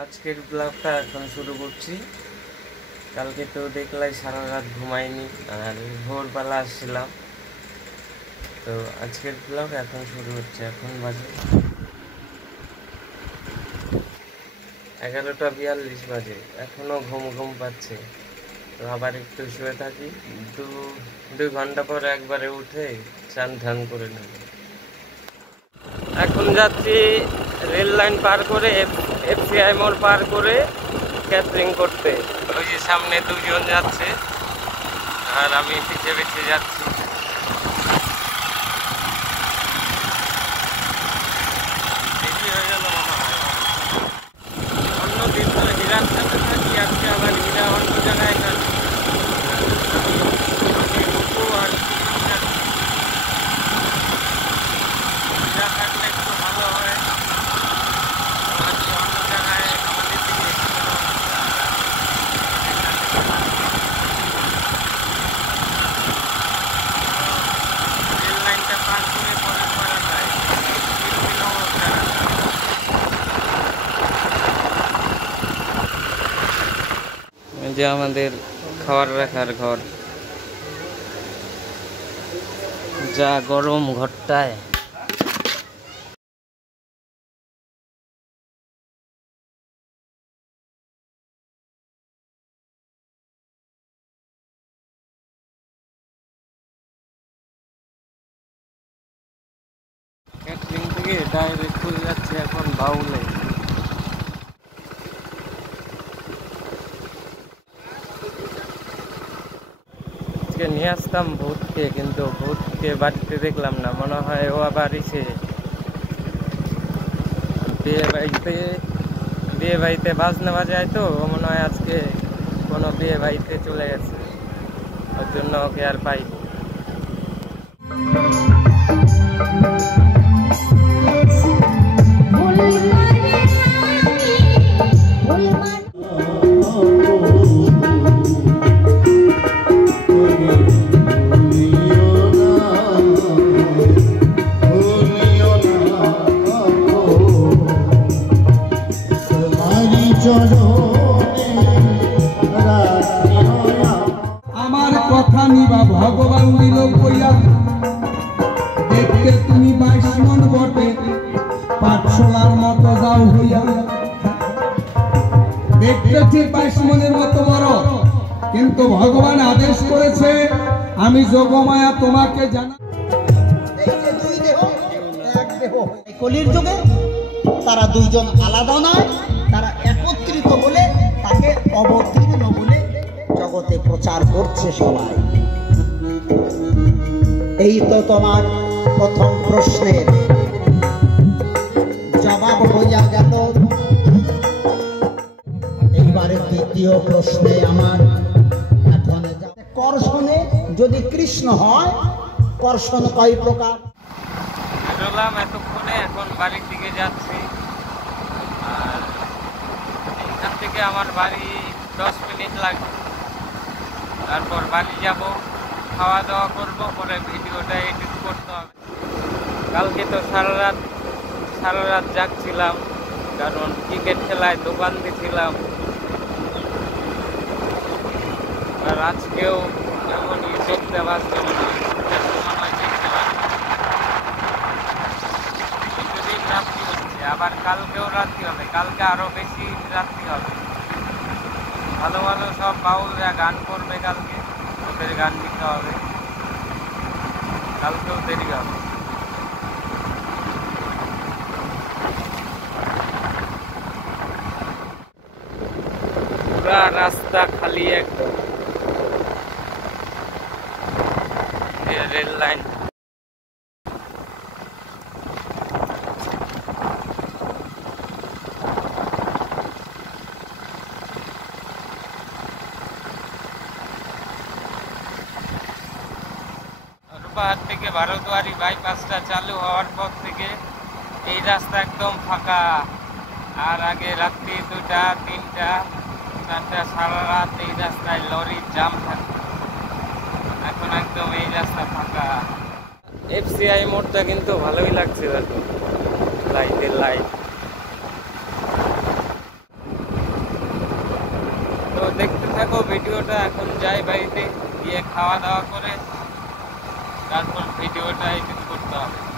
আজকের ব্লগটা এখন শুরু করছি। কালকে তো দেখলাই সারা রাত ঘুমাইনি আর ভোরবেলা আসছিলাম, তো আজকের ব্লগ এখন শুরু হচ্ছে। এখন বাজে 11:42 বাজে, এখনো ঘুম ঘুম পাচ্ছে। তো আবার একটু শুয়ে থাকি, দুই ঘন্টা পর একবারে উঠে চান ধান করে নেব। এখন যাচ্ছি রেল লাইন পার করে, এফসিআই মোড় পার করে ক্যাটারিং করতে। ওই যে সামনে দুজন যাচ্ছে আর আমি পিছিয়ে পিছিয়ে যাচ্ছি। বেশি হয়ে গেল মনে হয়। অন্যদিন তো হীরার সাথে থাকি, আজকে আবার হীরা অন্য জায়গায় থাকি। হীরা থাকলে একটু ভালো হয়। অন্য জায়গায় আমাদের দিকে রেল লাইনটা পার করে পরে করা যায়। এই যে আমাদের খাবার রাখার ঘর, যা গরম ঘরটায়। ক্যাটারিং থেকে ডাইরেক্ট চলে যাচ্ছে এখন বাউলে। আজকে নিয়ে আসতাম ভূতকে, কিন্তু ভূতকে বাড়িতে দেখলাম না। মনে হয় ও আবার এসে বিয়ে বাড়িতে বাজনা বাজায়, তো ও মনে হয় আজকে কোনো বিয়ে বাড়িতে চলে গেছে, ওর জন্য ওকে আর পাই। আমার কথা নিবা ভগবান দিল কইয়া, দেখতে তুমি 22 মন বটে, পাঠশালার মতো যাও হইয়া। দেখতে ঠিক 22 মনের মতো বড়, কিন্তু ভগবান আদেশ করেছে আমি যোগমায়া তোমাকে জানা। এই যে দুই দেহ এক দেহ, কলির যুগে তারা দুইজন আলাদা নয়, তারা একত্রিত বলে তাকে অবতীর্ণ বলে জগতে প্রচার করছে সবাই। এই তো তোমার প্রথম প্রশ্নের জবাব হইয়া গেল। এইবারে দ্বিতীয় প্রশ্নে আমার কর্ষণে যদি কৃষ্ণ হয়, কর্ষণ কয় প্রকার? বেরোলাম এতক্ষণে, এখন বাড়ির দিকে যাচ্ছি। আর এখান থেকে আমার বাড়ি 10 মিনিট লাগবে। তারপর বাড়ি যাব, খাওয়া দাওয়া করবো, পরে ভিডিওটা এডিট করতে হবে। কালকে তো সারা রাত জাগছিলাম, কারণ ক্রিকেট খেলায় দোকান দিয়েছিলাম। আর আজকেও এমনই দেখতে পাচ্ছি, কিছুদিন রাত্রি হচ্ছে, আবার কালকেও রাত্রি হবে, কালকে আরো বেশি রাত্রি হবে। ভালো ভালো সব বাউলরা গান করবে কালকে, ওদের গান দিতে হবে, কালকেও দেরি হবে। পুরা রাস্তা খালি একদম, রেল লাইন। রূপাহাট থেকে ভারতওয়ারি বাইপাসটা চালু হওয়ার পর থেকে এই রাস্তা একদম ফাঁকা। আর আগে রাত্রি 2টা 3টা 4টা সারা রাত এই রাস্তায় লরির জাম থাকতো, এখন একদম এই রাস্তা ফাঁকা। এফসিআই মোড়টা কিন্তু ভালোই লাগছে, দেখো লাইটের লাইট। দেখো ভিডিওটা, এখন যাই বাড়িতে গিয়ে খাওয়া দাওয়া করে তারপর ভিডিওটা এডিট করতে হবে।